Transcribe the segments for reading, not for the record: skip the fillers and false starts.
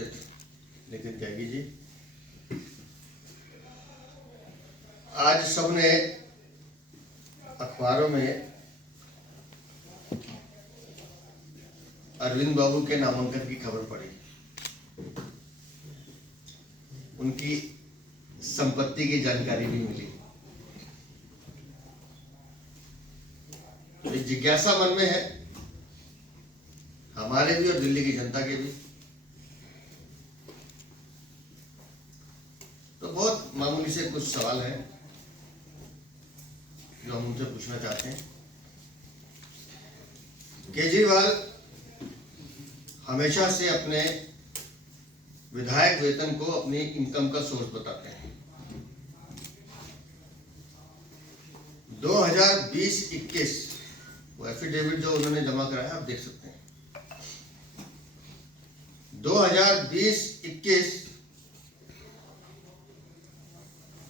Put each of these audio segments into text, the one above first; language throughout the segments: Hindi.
उपस्थित नितिन त्यागी जी, आज सबने अखबारों में अरविंद बाबू के नामांकन की खबर पड़ी। उनकी संपत्ति की जानकारी भी मिली। एक जिज्ञासा मन में है, हमारे भी और दिल्ली की जनता के भी। तो बहुत मामूली से कुछ सवाल हैं जो हम उनसे पूछना चाहते हैं। केजरीवाल हमेशा से अपने विधायक वेतन को अपनी इनकम का सोर्स बताते हैं। 2020-21 वो एफिडेविट जो उन्होंने जमा कराया आप देख सकते हैं। 2020-21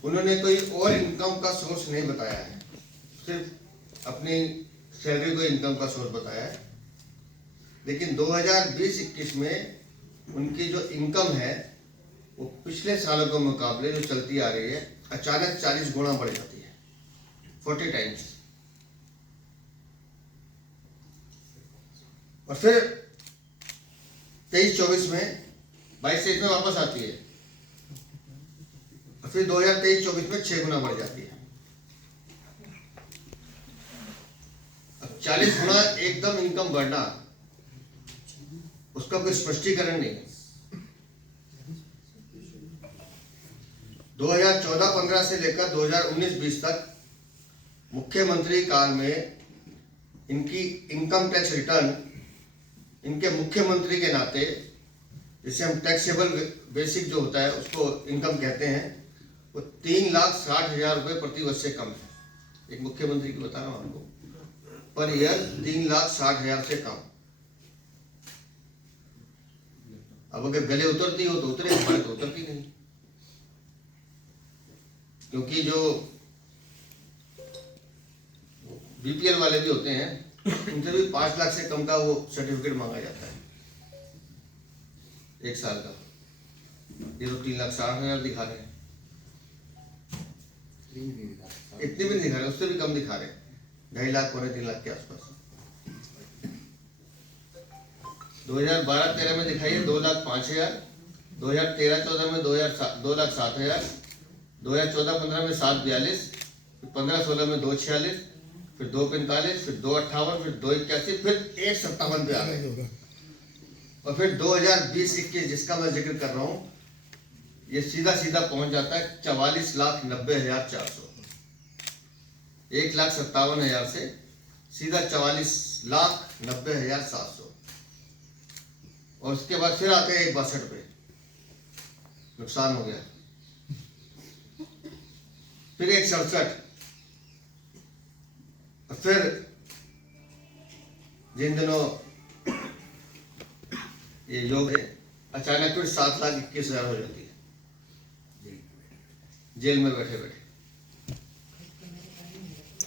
उन्होंने कोई और इनकम का सोर्स नहीं बताया है, सिर्फ अपनी सैलरी को इनकम का सोर्स बताया है। लेकिन 2020-21 में उनकी जो इनकम है वो पिछले सालों के मुकाबले जो चलती आ रही है अचानक 40 गुना बढ़ जाती है, 40 टाइम्स। और फिर 23-24 में 22-23 में वापस आती है और फिर 2023-24 में 6 गुना बढ़ जाती है। अब 40 गुना एकदम इनकम बढ़ना, उसका कोई स्पष्टीकरण नहीं। 2014-15 से लेकर 2019-20 तक मुख्यमंत्री काल में इनकी इनकम टैक्स रिटर्न इनके मुख्यमंत्री के नाते, जिसे हम टैक्सेबल बेसिक जो होता है उसको इनकम कहते हैं, वो 3,60,000 रुपये प्रति वर्ष से कम है। एक मुख्यमंत्री की बता रहा हूँ आपको, पर ईयर 3,60,000 से कम। अब अगर गले उतरती हो तो उतरे, हमारे तो उतरती नहीं। क्योंकि जो बीपीएल वाले भी होते हैं उनसे भी 5 लाख से कम का वो सर्टिफिकेट मांगा जाता है एक साल का। ये तो 3,60,000 दिखा रहे हैं, इतने भी नहीं दिखा रहे, उससे भी कम दिखा रहे हैं, 2.5 लाख 3 लाख के आसपास। 2012-13 में दिखाइए 2,05,000, 2013-14 में 2,07,000, 2014-15 में 7,42, 15-16 में 2,46, फिर 2,45, फिर 2,58, फिर 2,81, फिर 1,57 पे आ गए। और फिर 2020-21 जिसका मैं जिक्र कर रहा हूँ, ये सीधा सीधा पहुंच जाता है 44,90,400। 1,57,000 से सीधा 44,90,700। और उसके बाद फिर आते हैं 1,62 पे, नुकसान हो गया। फिर 1,67, और फिर जिन दिनों ये योग है अचानक फिर 7,21,000 हो जाती है जेल में बैठे बैठे।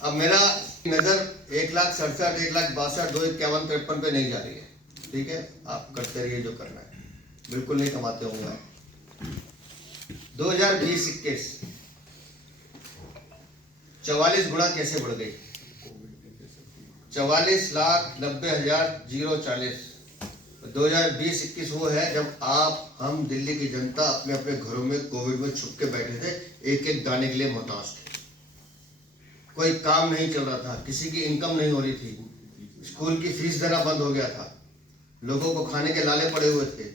अब मेरा नजर 1,67,000, 1,62,000, 2,51, 53 पे नहीं जा रही है। ठीक है, आप करते रहिए जो करना है, बिल्कुल नहीं कमाते होंगे आप। 2020-21 44 गुना कैसे बढ़ गई? 44,90,040। 2020-21 वो है जब आप, हम, दिल्ली की जनता अपने अपने घरों में कोविड में छुप के बैठे थे, एक एक दाने के लिए मोहताज थे। कोई काम नहीं चल रहा था, किसी की इनकम नहीं हो रही थी, स्कूल की फीस देना बंद हो गया था, लोगों को खाने के लाले पड़े हुए थे।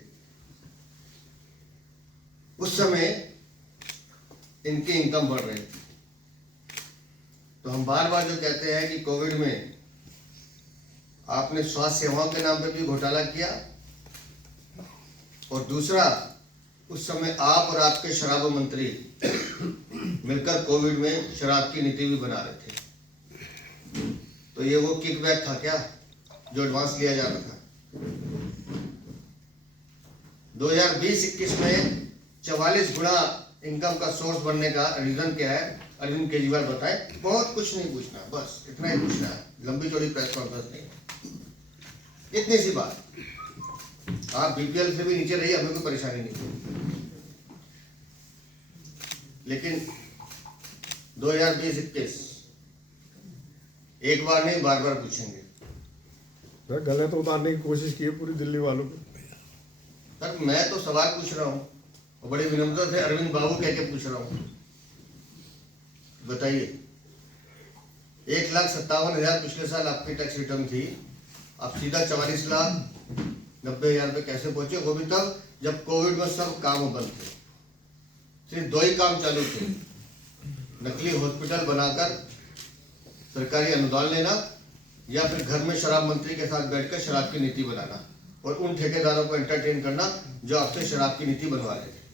उस समय इनकी इनकम बढ़ रही थी। तो हम बार बार जो कहते हैं कि कोविड में आपने स्वास्थ्य सेवाओं के नाम पर भी घोटाला किया, और दूसरा उस समय आप और आपके शराब मंत्री मिलकर कोविड में शराब की नीति भी बना रहे थे। तो ये वो किकबैक था क्या जो एडवांस लिया जा रहा था? 2020-21 में 44 गुना इनकम का सोर्स बनने का रीजन क्या है? अरविंद केजरीवाल बताए। बहुत कुछ नहीं पूछना, बस इतना ही पूछना है, लंबी चौड़ी प्रेस कॉन्फ्रेंस नहीं, इतनी सी बात। आप बीपीएल से भी नीचे रहिए, हमें कोई परेशानी नहीं। लेकिन 2020-21 एक बार नहीं, बार बार पूछेंगे। गले तो उतारने की कोशिश की है पूरी दिल्ली वालों को। सर मैं तो सवाल पूछ रहा हूँ और बड़े विनम्रता से अरविंद बाबू कह के पूछ रहा हूँ, बताइए 1,57,000 पिछले साल आपकी टैक्स रिटर्न थी, आप सीधा 44,90,000 पे कैसे पहुंचे? वो भी तब जब कोविड में सब काम बंद थे, सिर्फ 2 ही काम चालू थे, नकली हॉस्पिटल बनाकर सरकारी अनुदान लेना या फिर घर में शराब मंत्री के साथ बैठकर शराब की नीति बनाना और उन ठेकेदारों को एंटरटेन करना जो आपसे शराब की नीति बनवा रहे थे।